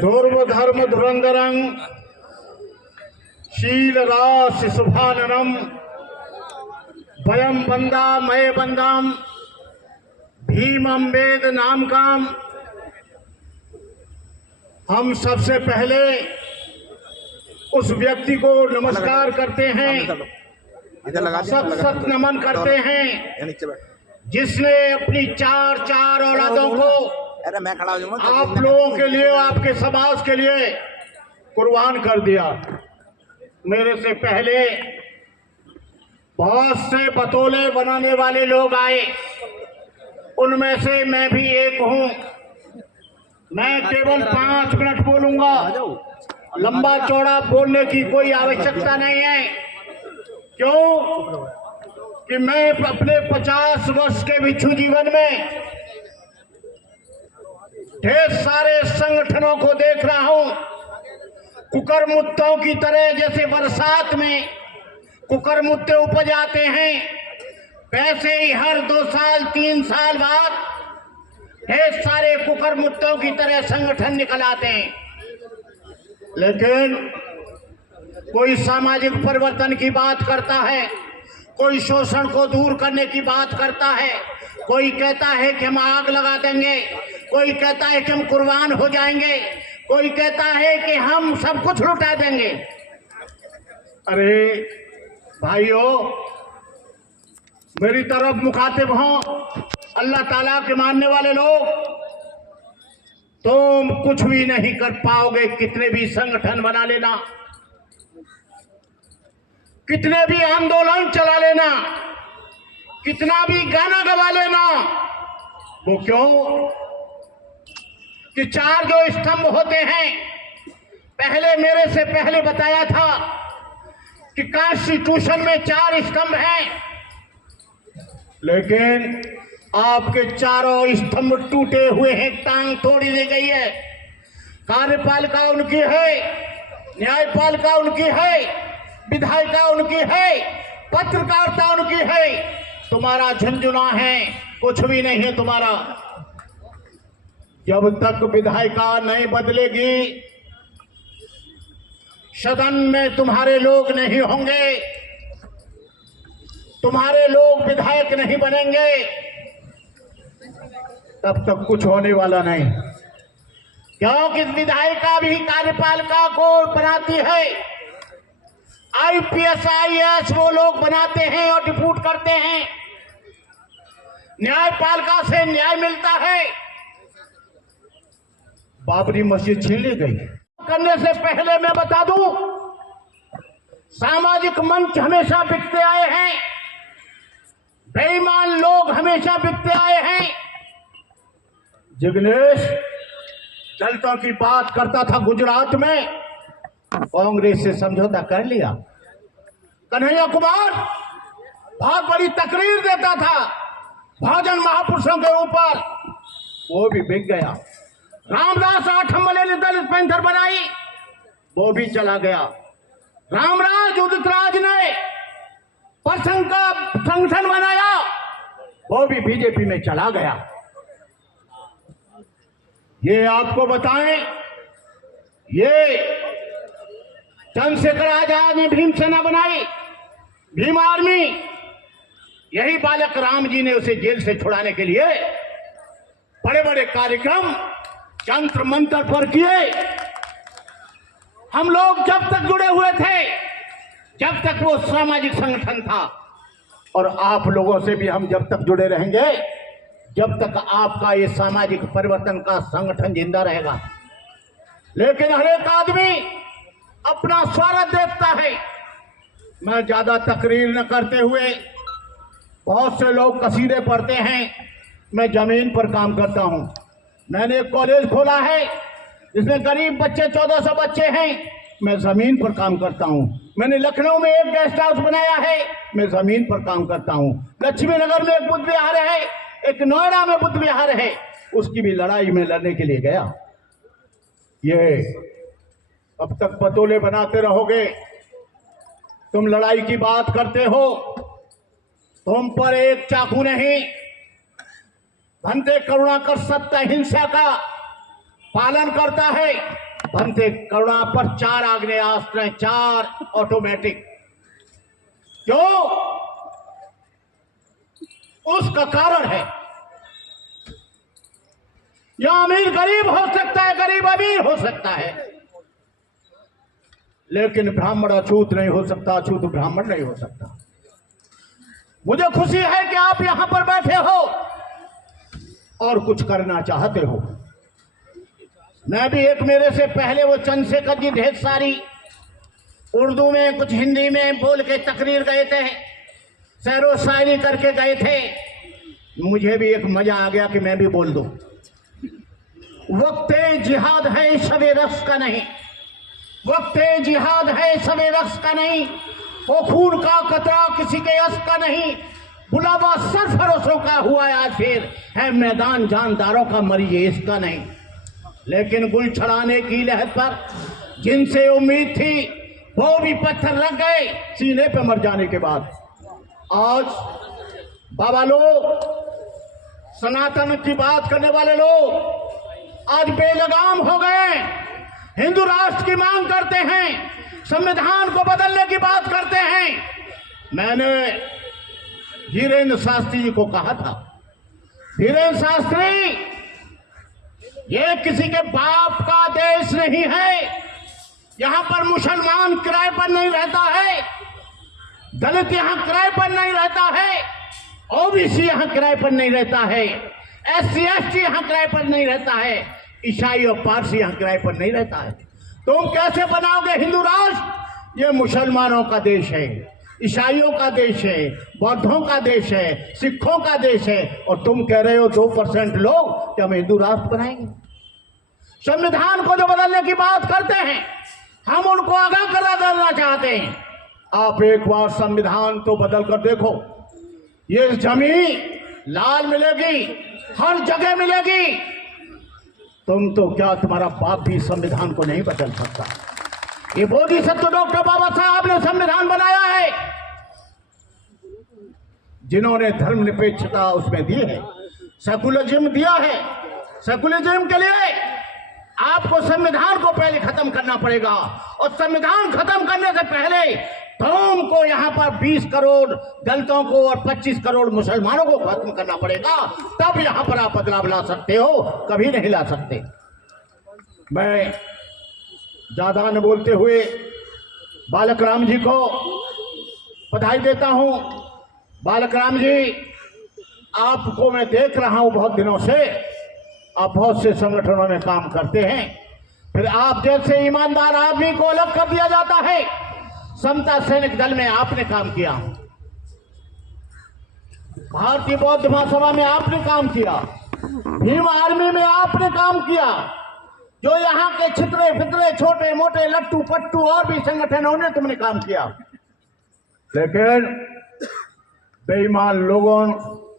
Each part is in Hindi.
धर्म धुरंधरं शील राशि शुभाननम वयम बंदा मय बंदाम भीमम वेद नाम काम। हम सबसे पहले उस व्यक्ति को नमस्कार करते हैं, सत नमन करते हैं जिसने अपनी चार औलादों को आप लोगों के लिए, आपके समाज के लिए कुर्बान कर दिया। मेरे से पहले बहुत से बतौले बनाने वाले लोग आए, उनमें से मैं भी एक हूं। मैं केवल 5 मिनट बोलूंगा, लंबा चौड़ा बोलने की कोई आवश्यकता नहीं है। क्यों कि मैं अपने 50 वर्ष के भिक्षु जीवन में ढेर सारे संगठनों को देख रहा हूं। कुकरमुत्तों की तरह, जैसे बरसात में कुकरमुत्ते उपज आते हैं, वैसे ही हर 2 साल 3 साल बाद ढेर सारे कुकरमुत्तों की तरह संगठन निकल आते हैं। लेकिन कोई सामाजिक परिवर्तन की बात करता है, कोई शोषण को दूर करने की बात करता है, कोई कहता है कि हम आग लगा देंगे, कोई कहता है कि हम कुर्बान हो जाएंगे, कोई कहता है कि हम सब कुछ लुटा देंगे। अरे भाइयों, मेरी तरफ मुखातिब हो अल्लाह ताला के मानने वाले लोग, तुम कुछ भी नहीं कर पाओगे। कितने भी संगठन बना लेना, कितने भी आंदोलन चला लेना, कितना भी गाना गवा लेना, वो क्यों कि 4 जो स्तंभ होते हैं, पहले मेरे से पहले बताया था कि कॉन्स्टिट्यूशन में 4 स्तंभ हैं, लेकिन आपके चारों स्तंभ टूटे हुए हैं, टांग तोड़ी दी गई है। कार्यपालिका उनकी है, न्यायपालिका उनकी है, विधायिका उनकी है, पत्रकारिता उनकी है। तुम्हारा झुंझुना है, कुछ भी नहीं है तुम्हारा। जब तक विधायिका नहीं बदलेगी, सदन में तुम्हारे लोग नहीं होंगे, तुम्हारे लोग विधायक नहीं बनेंगे, तब तक कुछ होने वाला नहीं। क्योंकि विधायिका भी कार्यपालिका को बनाती है, आईपीएस आईएएस वो लोग बनाते हैं और डिप्यूट करते हैं, न्यायपालिका से न्याय मिलता है। बाबरी मस्जिद छीन ली गई। करने से पहले मैं बता दूं, सामाजिक मंच हमेशा बिकते आए हैं, बेईमान लोग हमेशा बिकते आए हैं। जिग्नेश दलितों की बात करता था गुजरात में, कांग्रेस से समझौता कर लिया। कन्हैया कुमार बहुत बड़ी तकरीर देता था भोजन महापुरुषों के ऊपर, वो भी बिक गया। रामदास आठम्बले ने दलित पैंथर बनाई, वो भी चला गया। रामराज उदित राज ने प्रसंग का संगठन बनाया, वो भी बीजेपी में चला गया। ये आपको बताएं, ये चंद्रशेखर आजाद ने भीम सेना बनाई, भीम आर्मी। यही बालक राम जी ने उसे जेल से छुड़ाने के लिए बड़े बड़े कार्यक्रम जंत्र मंत्र पर किए। हम लोग जब तक जुड़े हुए थे, जब तक वो सामाजिक संगठन था, और आप लोगों से भी हम जब तक जुड़े रहेंगे, जब तक आपका ये सामाजिक परिवर्तन का संगठन जिंदा रहेगा। लेकिन हर एक आदमी अपना स्वार्थ देखता है। मैं ज्यादा तकरीर न करते हुए, बहुत से लोग कसीदे पढ़ते हैं, मैं जमीन पर काम करता हूं। मैंने एक कॉलेज खोला है जिसमें गरीब बच्चे 1400 बच्चे हैं, मैं जमीन पर काम करता हूं। मैंने लखनऊ में एक गेस्ट हाउस बनाया है, मैं जमीन पर काम करता हूं। लक्ष्मी नगर में एक बुद्ध विहार है, एक नोएडा में बुद्ध विहार है, उसकी भी लड़ाई में लड़ने के लिए गया। ये अब तक पतोले बनाते रहोगे, तुम लड़ाई की बात करते हो, तुम पर एक चाकू नहीं, भंते करुणाकर सत्य हिंसा का पालन करता है। बनते करुणा पर 4 आग्नेयास्त्र, 4 ऑटोमेटिक। क्यों? उसका कारण है या अमीर गरीब हो सकता है, गरीब अमीर हो सकता है, लेकिन ब्राह्मण अछूत नहीं हो सकता, अछूत ब्राह्मण नहीं हो सकता। मुझे खुशी है कि आप यहां पर बैठे हो और कुछ करना चाहते हो। मैं भी एक मेरे से पहले वो चंद्रशेखर जी ढेर सारी उर्दू में कुछ हिंदी में बोल के तकरीर गए थे, शेरो शायरी करके गए थे। मुझे भी एक मजा आ गया कि मैं भी बोल दूं। वक्ते जिहाद है शबे रक्स का नहीं, वक्ते जिहाद है शबे रक्स का नहीं, वो खून का कतरा किसी के यश का नहीं, बुलावा सरफरोशों का हुआ आज फिर है मैदान जानदारों का, मरी ये इसका नहीं। लेकिन गुल छड़ाने की लहर पर जिनसे उम्मीद थी वो भी पत्थर लग गए सीने पे मर जाने के बाद। आज बाबा लोग, सनातन की बात करने वाले लोग आज बेलगाम हो गए, हिंदू राष्ट्र की मांग करते हैं, संविधान को बदलने की बात करते हैं। मैंने धीरेन्द्र शास्त्री जी को कहा था, धीरेन्द्र शास्त्री, ये किसी के बाप का देश नहीं है, यहां पर मुसलमान किराए पर नहीं रहता है, दलित यहां किराए पर नहीं रहता है, ओबीसी यहां किराए पर नहीं रहता है, SC ST यहां किराए पर नहीं रहता है, ईसाई और पारसी यहां किराए पर नहीं रहता है। तुम कैसे बनाओगे हिंदू राष्ट्र? ये मुसलमानों का देश है, ईसाइयों का देश है, बौद्धों का देश है, सिखों का देश है, और तुम कह रहे हो 2% लोग कि हम हिंदू राष्ट्र बनाएंगे। संविधान को जो बदलने की बात करते हैं, हम उनको आगाह करा देना चाहते हैं। आप एक बार संविधान तो बदल कर देखो, ये जमीन लाल मिलेगी, हर जगह मिलेगी। तुम तो क्या, तुम्हारा बाप भी संविधान को नहीं बदल सकता। ये बोधिसत्व डॉक्टर बाबा साहब ने संविधान बनाया है, जिन्होंने धर्मनिरपेक्षता उसमें दी है, सेकुलरिज्म दिया है। सेकुलरिज्म के लिए आपको संविधान को पहले खत्म करना पड़ेगा, और संविधान खत्म करने से पहले तुमको यहाँ पर 20 करोड़ दलितों को और 25 करोड़ मुसलमानों को खत्म करना पड़ेगा, तब यहाँ पर आप बदलाव ला सकते हो, कभी नहीं ला सकते। मैं ज्यादा न बोलते हुए बालक राम जी को बधाई देता हूँ। बालक राम जी, आपको मैं देख रहा हूँ बहुत दिनों से, आप बहुत से संगठनों में काम करते हैं, फिर आप जैसे ईमानदार आदमी को अलग कर दिया जाता है। समता सैनिक दल में आपने काम किया, भारतीय बौद्ध महासभा में आपने काम किया, भीम आर्मी में आपने काम किया, जो यहाँ के छितरे फितरे छोटे मोटे लट्टू पट्टू और भी संगठनों ने तुमने काम किया, लेकिन बेईमान लोगों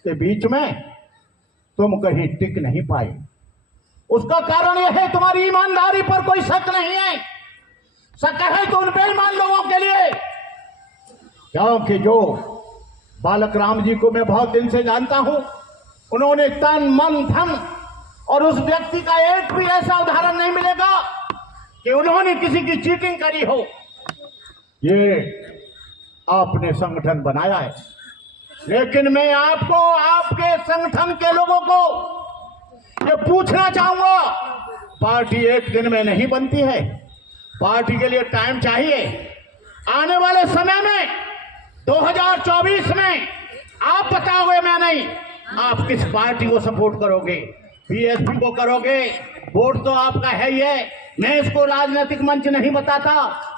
के बीच में तुम कहीं टिक नहीं पाए। उसका कारण यह है तुम्हारी ईमानदारी पर कोई शक नहीं है। शक है तो उन बेईमान लोगों के लिए, क्योंकि जो बालक राम जी को मैं बहुत दिन से जानता हूं, उन्होंने तन मन धन, और उस व्यक्ति का एक भी ऐसा उदाहरण नहीं मिलेगा कि उन्होंने किसी की चीटिंग करी हो। ये आपने संगठन बनाया है, लेकिन मैं आपको, आपके संगठन के लोगों को ये पूछना चाहूंगा, पार्टी एक दिन में नहीं बनती है, पार्टी के लिए टाइम चाहिए। आने वाले समय में 2024 में आप बताओगे, मैं नहीं, आप किस पार्टी को सपोर्ट करोगे? बीएसपी को करोगे? वोट तो आपका है ही है, मैं इसको राजनीतिक मंच नहीं बताता।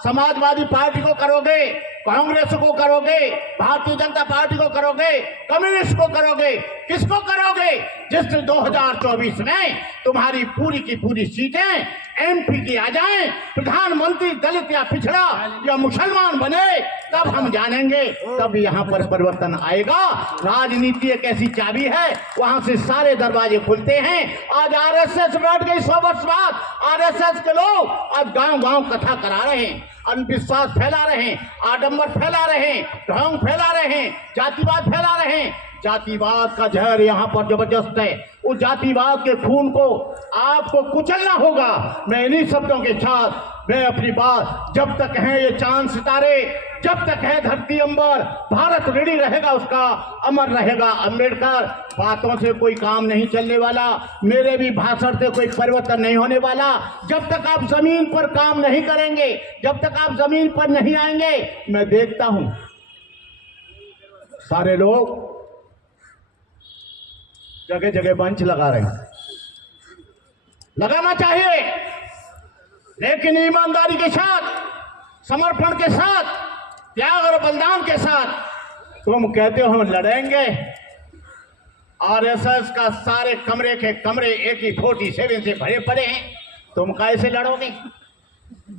समाजवादी पार्टी को करोगे, कांग्रेस को करोगे, भारतीय जनता पार्टी को करोगे, कम्युनिस्ट को करोगे, किसको करोगे? जिससे 2024 में तुम्हारी पूरी की पूरी सीटें MP की आ जाएं, प्रधानमंत्री दलित या पिछड़ा या मुसलमान बने, तब हम जानेंगे, तब यहाँ पर परिवर्तन आएगा। राजनीति एक ऐसी चाबी है, वहां से सारे दरवाजे खुलते हैं। आज RSS बैठ गई 100 वर्ष बाद, RSS के लोग आज गांव गांव कथा करा रहे हैं, अंधविश्वास फैला रहे हैं, आडंबर फैला रहे हैं, ढोंग फैला रहे हैं, जातिवाद फैला रहे हैं। जातिवाद का जहर यहाँ पर जबरदस्त है, उस जातिवाद के खून को आपको कुचलना होगा। मैं इन्हीं शब्दों के साथ मैं अपनी बात, जब तक हैं ये चांद सितारे, जब तक है धरती अंबर, भारत ऋणी रहेगा उसका, अमर रहेगा अम्बेडकर। बातों से कोई काम नहीं चलने वाला, मेरे भी भाषण से कोई परिवर्तन नहीं होने वाला। जब तक आप जमीन पर काम नहीं करेंगे, जब तक आप जमीन पर नहीं आएंगे, मैं देखता हूं सारे लोग जगह जगह मंच लगा रहे हैं। लगाना चाहिए, लेकिन ईमानदारी के साथ, समर्पण के साथ, त्याग और बलिदान के साथ। तुम कहते हो लड़ेंगे, आरएसएस का सारे कमरे के कमरे AK 47 से भरे पड़े हैं, तुम कैसे लड़ोगे?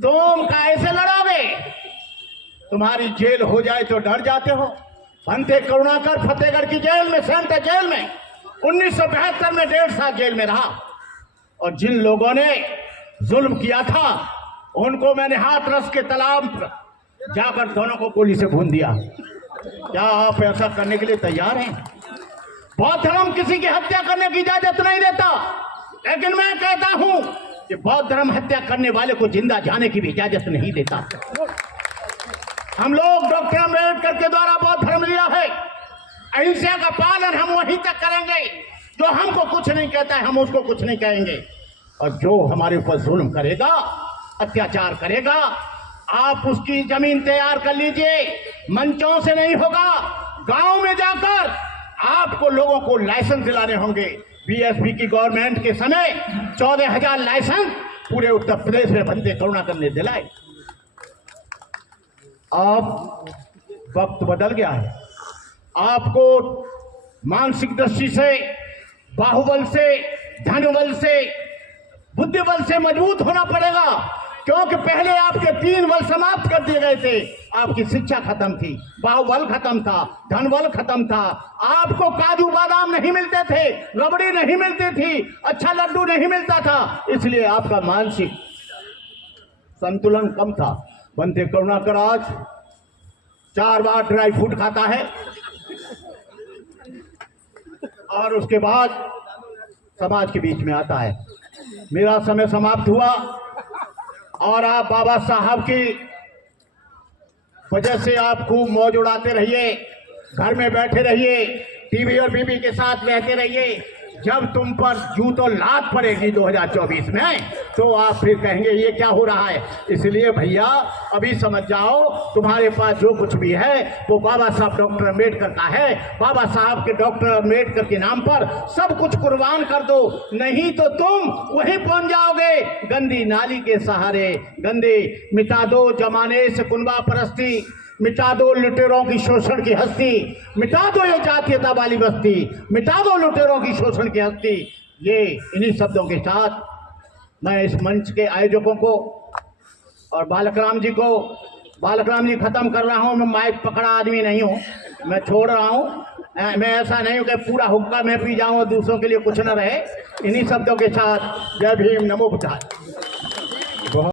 तुम कैसे लड़ोगे? तुम्हारी जेल हो जाए तो डर जाते हो। भंते करुणाकर फतेहगढ़ की जेल में, सेंट्रल जेल में 1972 में 1.5 साल जेल में रहा, और जिन लोगों ने जुल्म किया था उनको मैंने हाथरस के तालाब पर जाकर दोनों को गोली से भून दिया। क्या आप ऐसा करने के लिए तैयार हैं? बौद्ध धर्म किसी की हत्या करने की इजाजत नहीं देता, लेकिन मैं कहता हूं कि बौद्ध धर्म हत्या करने वाले को जिंदा जाने की भी इजाजत नहीं देता। हम लोग डॉक्टर अम्बेडकर के द्वारा बौद्ध धर्म लिया है, अहिंसा का पालन हम वहीं तक करेंगे। जो हमको कुछ नहीं कहता है हम उसको कुछ नहीं कहेंगे, और जो हमारे ऊपर जुल्म करेगा, अत्याचार करेगा, आप उसकी जमीन तैयार कर लीजिए। मंचों से नहीं होगा, गांव में जाकर आपको लोगों को लाइसेंस दिलाने होंगे। बीएसपी की गवर्नमेंट के समय 14,000 लाइसेंस पूरे उत्तर प्रदेश में भंते करुणाकर ने दिलाए। अब वक्त बदल गया है, आपको मानसिक दृष्टि से, बाहुबल से, धनबल से, बुद्धिबल से मजबूत होना पड़ेगा, क्योंकि पहले आपके 3 बल समाप्त कर दिए गए थे। आपकी शिक्षा खत्म थी, बाहुबल खत्म था, धनबल खत्म था, आपको काजू बादाम नहीं मिलते थे, रबड़ी नहीं मिलती थी, अच्छा लड्डू नहीं मिलता था, इसलिए आपका मानसिक संतुलन कम था। भंते करुणाकर आज 4 बार ड्राई फ्रूट खाता है, और उसके बाद समाज के बीच में आता है। मेरा समय समाप्त हुआ, और आप बाबा साहब की वजह से आप खूब मौज उड़ाते रहिए, घर में बैठे रहिए, टीवी और बीबी के साथ रहते रहिए। जब तुम पर जूतों लात पड़ेगी 2024 में, तो आप फिर कहेंगे ये क्या हो रहा है। इसलिए भैया अभी समझ जाओ, तुम्हारे पास जो कुछ भी है वो बाबा साहब डॉक्टर अम्बेडकर का है। बाबा साहब के डॉक्टर अम्बेडकर के नाम पर सब कुछ कुर्बान कर दो, नहीं तो तुम वहीं पहुंच जाओगे गंदी नाली के सहारे। गंदे मिटा दो जमाने से कुनबा परस्ती, मिटा दो लुटेरों की शोषण की हस्ती, मिटा दो ये जातीयता वाली बस्ती, मिटा दो लुटेरों की शोषण की हस्ती। ये इन्हीं शब्दों के साथ मैं इस मंच के आयोजकों को और बालक राम जी खत्म कर रहा हूँ। मैं माइक पकड़ा आदमी नहीं हूँ, मैं छोड़ रहा हूँ। मैं ऐसा नहीं हूँ कि पूरा हुक्का मैं पी जाऊँ और दूसरों के लिए कुछ न रहे। इन्हीं शब्दों के साथ जय भीम, नमो बुद्धाय।